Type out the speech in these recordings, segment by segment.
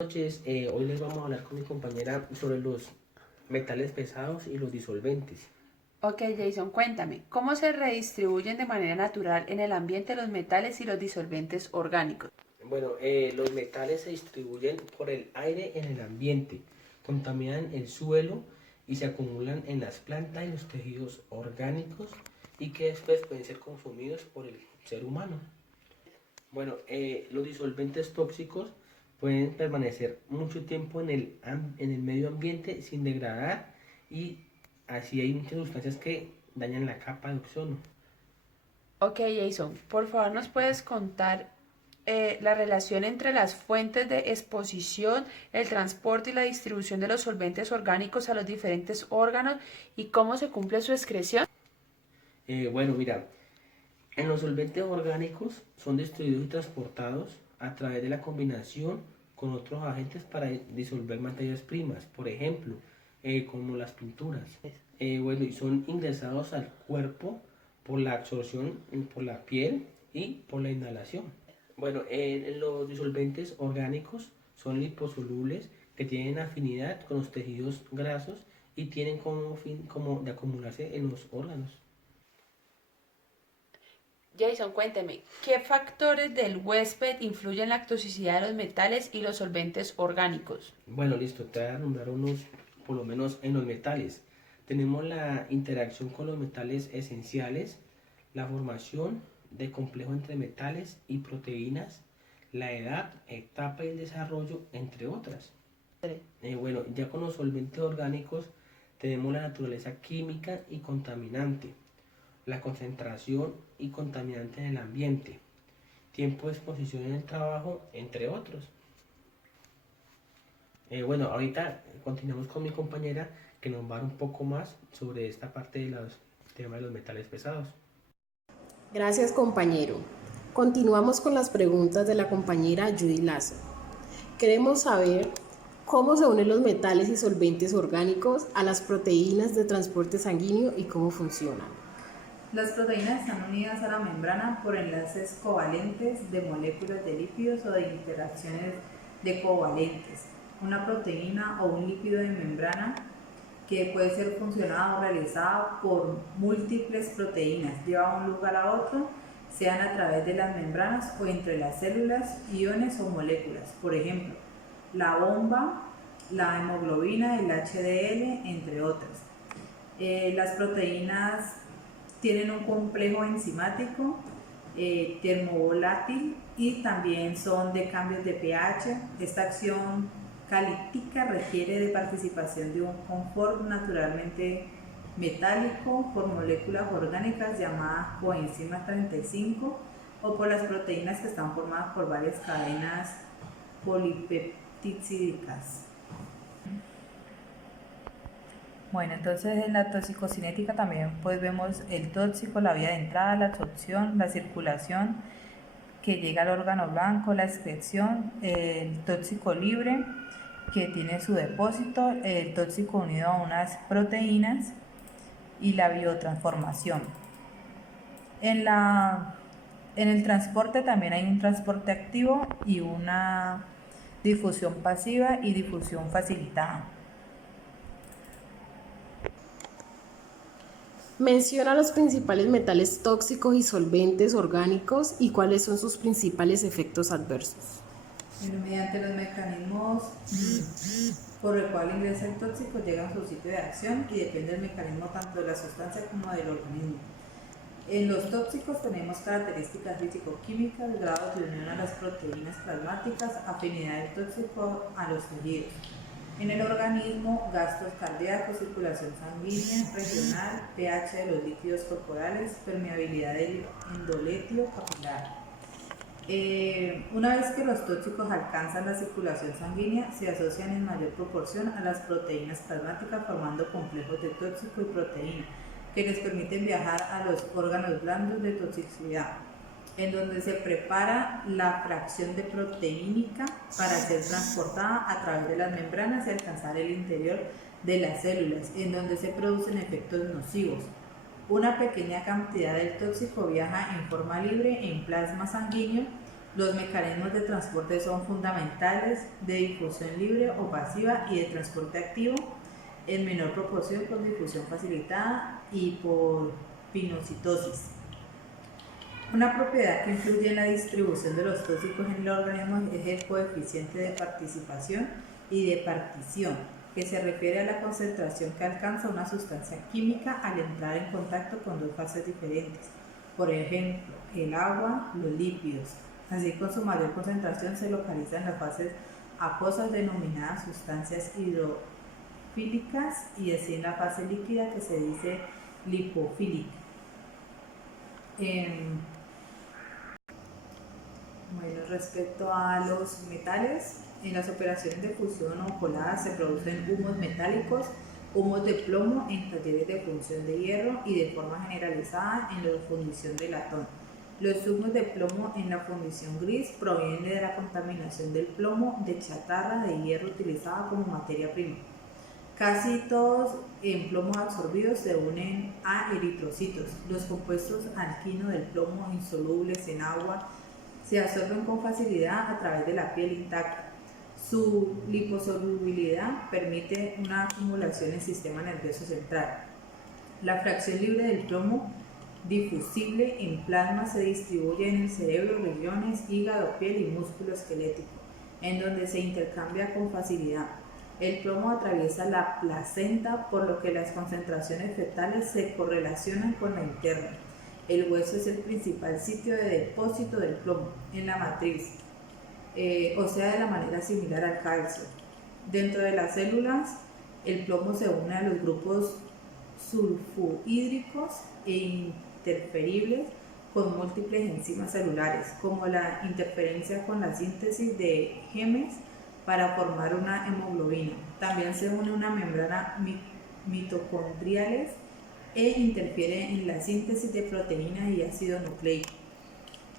Noches, hoy les vamos a hablar con mi compañera sobre los metales pesados y los disolventes. Ok, Jason, cuéntame, ¿cómo se redistribuyen de manera natural en el ambiente los metales y los disolventes orgánicos? Bueno, los metales se distribuyen por el aire en el ambiente, contaminan el suelo y se acumulan en las plantas y los tejidos orgánicos y que después pueden ser consumidos por el ser humano. Bueno, los disolventes tóxicos pueden permanecer mucho tiempo en el medio ambiente sin degradar y así hay muchas sustancias que dañan la capa de ozono. Ok, Jason, por favor, ¿nos puedes contar la relación entre las fuentes de exposición, el transporte y la distribución de los solventes orgánicos a los diferentes órganos y cómo se cumple su excreción? Bueno, mira, en los solventes orgánicos son distribuidos y transportados a través de la combinación con otros agentes para disolver materias primas, por ejemplo, como las pinturas. Bueno, y son ingresados al cuerpo por la absorción por la piel y por la inhalación. Bueno, los disolventes orgánicos son liposolubles que tienen afinidad con los tejidos grasos y tienen como fin como de acumularse en los órganos. Jason, cuénteme, ¿qué factores del huésped influyen en la toxicidad de los metales y los solventes orgánicos? Bueno, listo, te voy a nombrar unos, por lo menos en los metales. Tenemos la interacción con los metales esenciales, la formación de complejo entre metales y proteínas, la edad, etapa y el desarrollo, entre otras. Bueno, ya con los solventes orgánicos tenemos la naturaleza química y contaminante, la concentración y contaminante en el ambiente, tiempo de exposición en el trabajo, entre otros. Bueno, ahorita continuamos con mi compañera que nos va a dar un poco más sobre esta parte de los temas de los metales pesados. Gracias, compañero. Continuamos con las preguntas de la compañera Judy Lazo. Queremos saber cómo se unen los metales y solventes orgánicos a las proteínas de transporte sanguíneo y cómo funcionan. Las proteínas están unidas a la membrana por enlaces covalentes de moléculas de lípidos o de interacciones de covalentes. Una proteína o un lípido de membrana que puede ser funcionado o realizado por múltiples proteínas, lleva de un lugar a otro, sean a través de las membranas o entre las células, iones o moléculas. Por ejemplo, la bomba, la hemoglobina, el HDL, entre otras. Las proteínas tienen un complejo enzimático termovolátil y también son de cambios de pH. Esta acción calítica requiere de participación de un confort naturalmente metálico por moléculas orgánicas llamadas coenzima 35 o por las proteínas que están formadas por varias cadenas polipeptídicas. Bueno, entonces en la toxicocinética también pues vemos el tóxico, la vía de entrada, la absorción, la circulación que llega al órgano blanco, la excreción, el tóxico libre que tiene su depósito, el tóxico unido a unas proteínas y la biotransformación. En el transporte también hay un transporte activo y una difusión pasiva y difusión facilitada. Menciona los principales metales tóxicos y solventes orgánicos y cuáles son sus principales efectos adversos. Mediante los mecanismos por el cual ingresa el tóxico llega a su sitio de acción y depende del mecanismo tanto de la sustancia como del organismo. En los tóxicos tenemos características físico-químicas, grados de unión a las proteínas plasmáticas, afinidad del tóxico a los tejidos. En el organismo, gastos cardíacos, circulación sanguínea, regional, pH de los líquidos corporales, permeabilidad del endotelio capilar. Una vez que los tóxicos alcanzan la circulación sanguínea, se asocian en mayor proporción a las proteínas plasmáticas formando complejos de tóxico y proteína que les permiten viajar a los órganos blandos de toxicidad, en donde se prepara la fracción de proteínica para ser transportada a través de las membranas y alcanzar el interior de las células, en donde se producen efectos nocivos. Una pequeña cantidad del tóxico viaja en forma libre en plasma sanguíneo Los mecanismos de transporte son fundamentales, de difusión libre o pasiva y de transporte activo, en menor proporción por difusión facilitada y por pinocitosis. Una propiedad que influye en la distribución de los tóxicos en el organismo es el coeficiente de participación y de partición, que se refiere a la concentración que alcanza una sustancia química al entrar en contacto con dos fases diferentes, por ejemplo, el agua, los lípidos. Así, con su mayor concentración se localizan las fases acuosas denominadas sustancias hidrofílicas y así en la fase líquida que se dice lipofílica. Bueno, respecto a los metales, en las operaciones de fusión o colada se producen humos metálicos, humos de plomo en talleres de función de hierro y de forma generalizada en la fundición de latón. Los humos de plomo en la fundición gris provienen de la contaminación del plomo de chatarra de hierro utilizada como materia prima. Casi todos en plomo absorbidos se unen a eritrocitos. Los compuestos alquino del plomo insolubles en agua se absorben con facilidad a través de la piel intacta. Su liposolubilidad permite una acumulación en el sistema nervioso central. La fracción libre del plomo difusible en plasma se distribuye en el cerebro, riñones, hígado, piel y músculo esquelético, en donde se intercambia con facilidad. El plomo atraviesa la placenta, por lo que las concentraciones fetales se correlacionan con la interna. El hueso es el principal sitio de depósito del plomo en la matriz, o sea, de la manera similar al calcio. Dentro de las células, el plomo se une a los grupos sulfohídricos e interferibles con múltiples enzimas celulares, como la interferencia con la síntesis de gemes para formar una hemoglobina. También se une una membrana mitocondriales e interfiere en la síntesis de proteínas y ácido nucleico.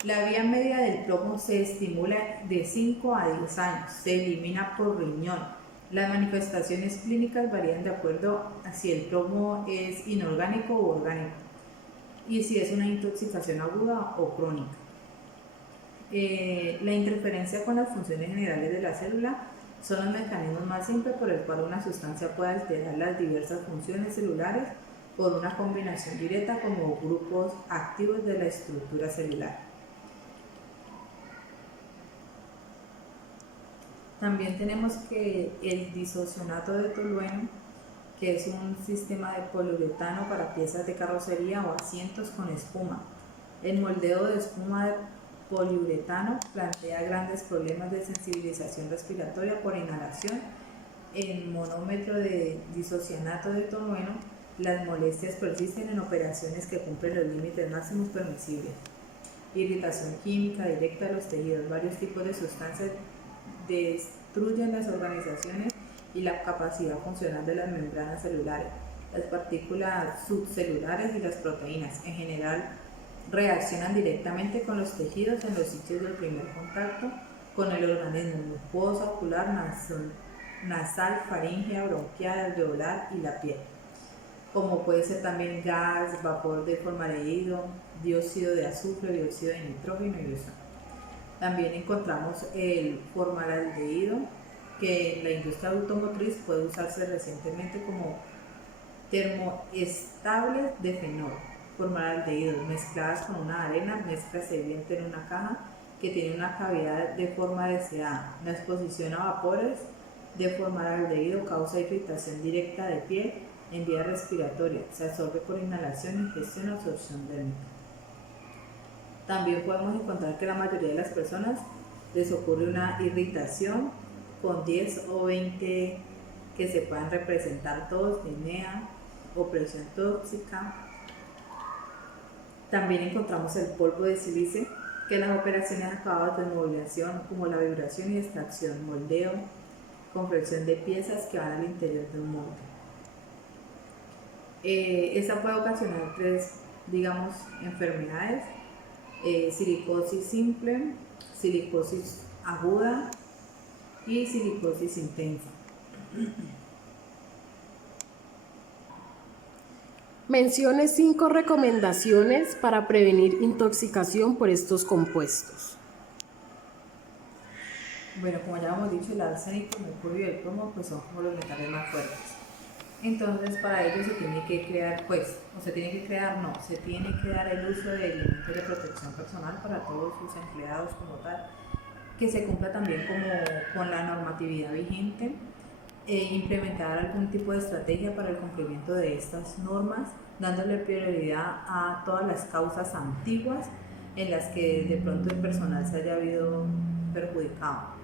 La vía media del plomo se estimula de 5 a 10 años, se elimina por riñón. Las manifestaciones clínicas varían de acuerdo a si el plomo es inorgánico o orgánico y si es una intoxicación aguda o crónica. La interferencia con las funciones generales de la célula son los mecanismos más simples por el cual una sustancia puede alterar las diversas funciones celulares por una combinación directa como grupos activos de la estructura celular. También tenemos que el disocianato de tolueno, que es un sistema de poliuretano para piezas de carrocería o asientos con espuma. El moldeo de espuma de poliuretano plantea grandes problemas de sensibilización respiratoria por inhalación. En monómetro de disocianato de tolueno, las molestias persisten en operaciones que cumplen los límites máximos permisibles. Irritación química directa de los tejidos. Varios tipos de sustancias destruyen las organizaciones y la capacidad funcional de las membranas celulares, las partículas subcelulares y las proteínas. En general, reaccionan directamente con los tejidos en los sitios del primer contacto con el organismo: mucosa, ocular, nasal, faríngea, bronquial, alveolar y la piel. Como puede ser también gas, vapor de formaldehído, dióxido de azufre, dióxido de nitrógeno y ozono. También encontramos el formaldehído, que en la industria automotriz puede usarse recientemente como termoestable de fenol. Formaldehídos mezcladas con una arena, mezcla se vierte en una caja que tiene una cavidad de forma deseada. La exposición a vapores de formaldehído causa irritación directa de piel en vía respiratoria, se absorbe por inhalación, ingestión o absorción térmica. También podemos encontrar que la mayoría de las personas les ocurre una irritación con 10 o 20 que se puedan representar tos, disnea, opresión tóxica. También encontramos el polvo de sílice, que las operaciones acabadas de movilización como la vibración y extracción, moldeo, confección de piezas que van al interior de un molde. Esta puede ocasionar tres, enfermedades: silicosis simple, silicosis aguda y silicosis intensa. Mencione 5 recomendaciones para prevenir intoxicación por estos compuestos. Bueno, como ya hemos dicho, el arsénico, el mercurio y el plomo pues son como los metales más fuertes. Entonces, para ello se tiene que crear, se tiene que dar el uso de elementos de protección personal para todos sus empleados como tal, que se cumpla también como con la normatividad vigente e implementar algún tipo de estrategia para el cumplimiento de estas normas, dándole prioridad a todas las causas antiguas en las que de pronto el personal se haya habido perjudicado.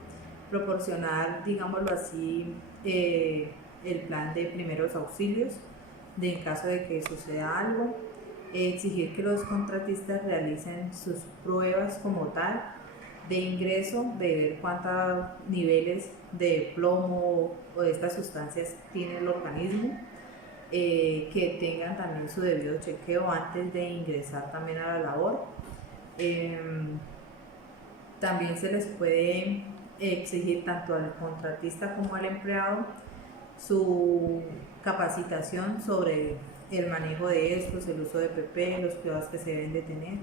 Proporcionar, digámoslo así, el plan de primeros auxilios en caso de que suceda algo, exigir que los contratistas realicen sus pruebas como tal de ingreso, de ver cuántos niveles de plomo o de estas sustancias tiene el organismo, que tengan también su debido chequeo antes de ingresar también a la labor. También se les puede exigir tanto al contratista como al empleado su capacitación sobre el manejo de estos, el uso de PP, los cuidados que se deben de tener.